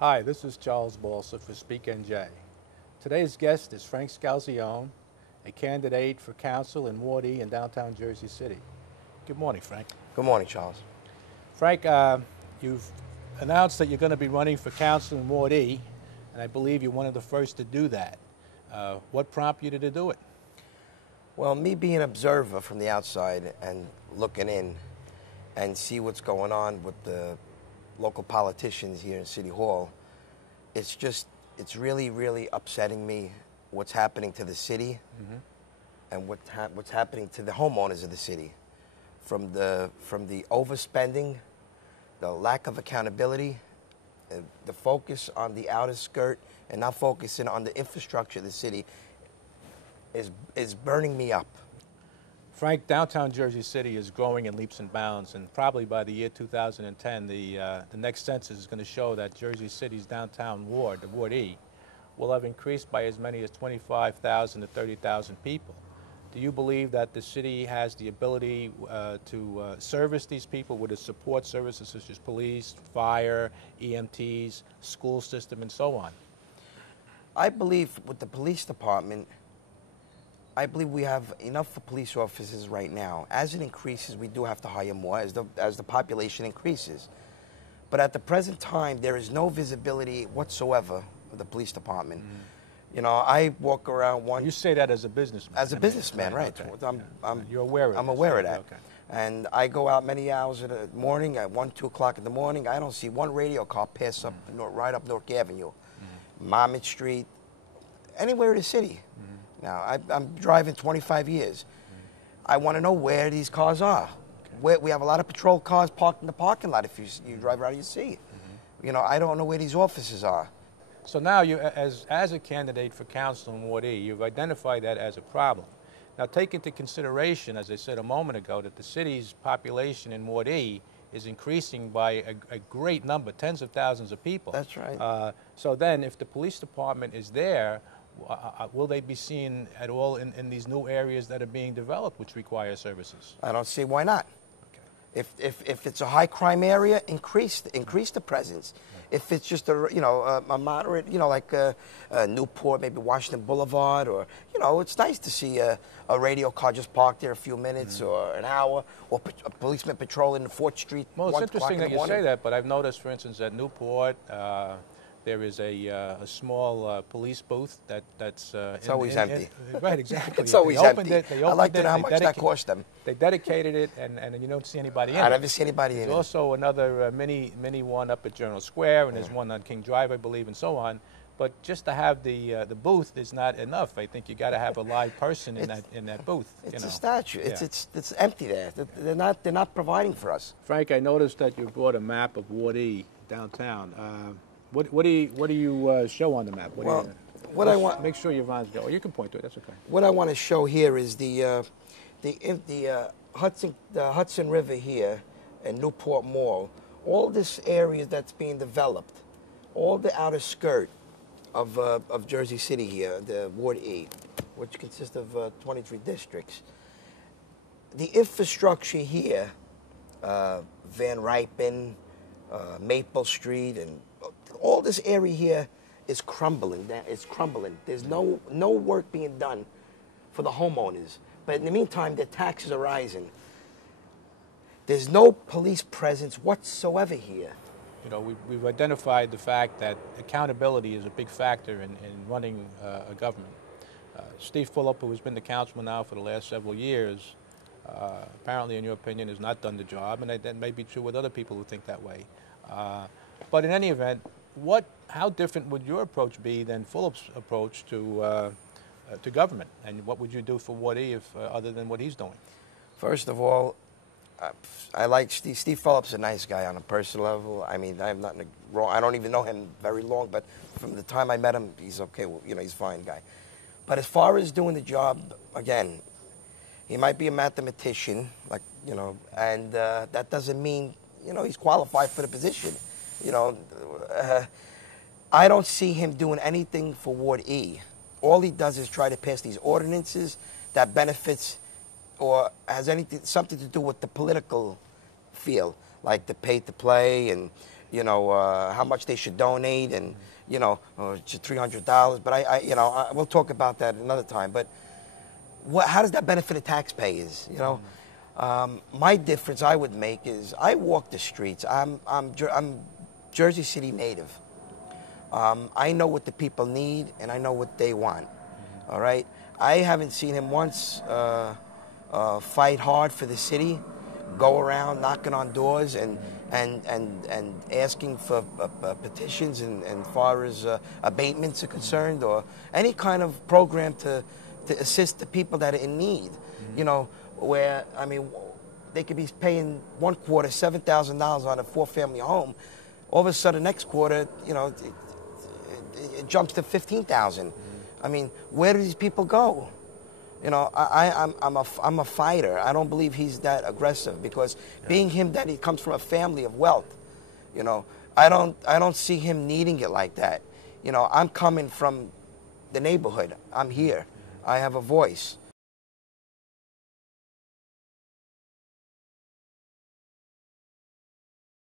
Hi, this is Charles Balsa for Speak NJ. Today's guest is Frank Scalcione, a candidate for council in Ward E in downtown Jersey City. Good morning, Frank. Good morning, Charles. Frank, you've announced that you're going to be running for council in Ward E, and I believe you're one of the first to do that. What prompted you to do it? Well, me being an observer from the outside and looking in and see what's going on with the local politicians here in City Hall, it's really, really upsetting me what's happening to the city and what's happening to the homeowners of the city. From the overspending, the lack of accountability, the focus on the outer skirt and not focusing on the infrastructure of the city is burning me up. Frank, downtown Jersey City is growing in leaps and bounds, and probably by the year 2010, the next census is going to show that Jersey City's downtown ward, the Ward E, will have increased by as many as 25,000 to 30,000 people. Do you believe that the city has the ability to service these people with its support services such as police, fire, EMTs, school system, and so on? I believe with the police department, I believe we have enough for police officers right now. As it increases, we do have to hire more as the population increases. But at the present time, there is no visibility whatsoever of the police department. You know, I walk around one... You say that as a businessman. As a businessman, right. Okay. You're aware of it. I'm aware of that. Okay. And I go out many hours in the morning, at 1, 2 o'clock in the morning. I don't see one radio car pass up, right up Newark Avenue, Monmouth Street, anywhere in the city. Now, I'm driving 25 years. I want to know where these cars are. We have a lot of patrol cars parked in the parking lot. If you drive around, you see. You know, I don't know where these offices are. So now, you, as a candidate for council in Ward E, you've identified that as a problem. Now, take into consideration, as I said a moment ago, that the city's population in Ward E is increasing by a great number, tens of thousands of people. That's right. So then, if the police department is there, will they be seen at all in these new areas that are being developed, which require services? I don't see why not. Okay. If it's a high crime area, increase the presence. If it's just a moderate, like Newport, maybe Washington Boulevard, or it's nice to see a radio car just parked there a few minutes or an hour, or a policeman patrolling 4th Street. Well, it's interesting that you say that, but I've noticed, for instance, at Newport, there is a small police booth that's... it's always empty. Right, exactly. It's always empty. I like to know how much that cost them. They dedicated it, and you don't see anybody in it. I never see anybody in it. There's also another mini one up at Journal Square, and there's one on King Drive, I believe, and so on. But just to have the booth is not enough. I think you got to have a live person in that booth. It's a statue. Yeah. It's empty there. They're not providing for us. Frank, I noticed that you brought a map of Ward E downtown. What do you show on the map? What I want. Make sure your vines go. Or you can point to it. That's okay. What I want to show here is the Hudson River here and Newport Mall. All this area that's being developed, all the outer skirt of Jersey City here, the Ward E, which consists of 23 districts. The infrastructure here, Van Rypen, Maple Street, and all this area here is crumbling. It's crumbling. There's no work being done for the homeowners. But in the meantime, their taxes are rising. There's no police presence whatsoever here. You know, we've identified the fact that accountability is a big factor in running a government. Steve Fulop, who has been the councilman now for the last several years, apparently, in your opinion, has not done the job, and that may be true with other people who think that way. But in any event, how different would your approach be than Fulop's approach to government? And what would you do for Ward E other than what he's doing? First of all, I like Steve. Steve Phillips, a nice guy on a personal level. I mean, I have nothing wrong. I don't even know him very long, but from the time I met him, he's okay. Well, he's a fine guy. But as far as doing the job, again, he might be a mathematician, and that doesn't mean he's qualified for the position. I don't see him doing anything for Ward E. All he does is try to pass these ordinances that benefits or has something to do with the political field, like the pay to play and you know, how much they should donate, and you know, $300. But you know, we'll talk about that another time. But how does that benefit the taxpayers? You know, my difference I would make is I walk the streets. I'm Jersey City native. I know what the people need, and I know what they want. All right, I haven't seen him once fight hard for the city, go around knocking on doors and asking for petitions and far as abatements are concerned, or any kind of program to assist the people that are in need. You know, where, I mean, they could be paying one quarter $7,000 on a 4-family home. All of a sudden, next quarter, you know, it jumps to $15,000. I mean, where do these people go? You know, I'm a fighter. I don't believe he's that aggressive, because being him that he comes from a family of wealth, you know, I don't see him needing it like that. You know, I'm coming from the neighborhood. I'm here. I have a voice.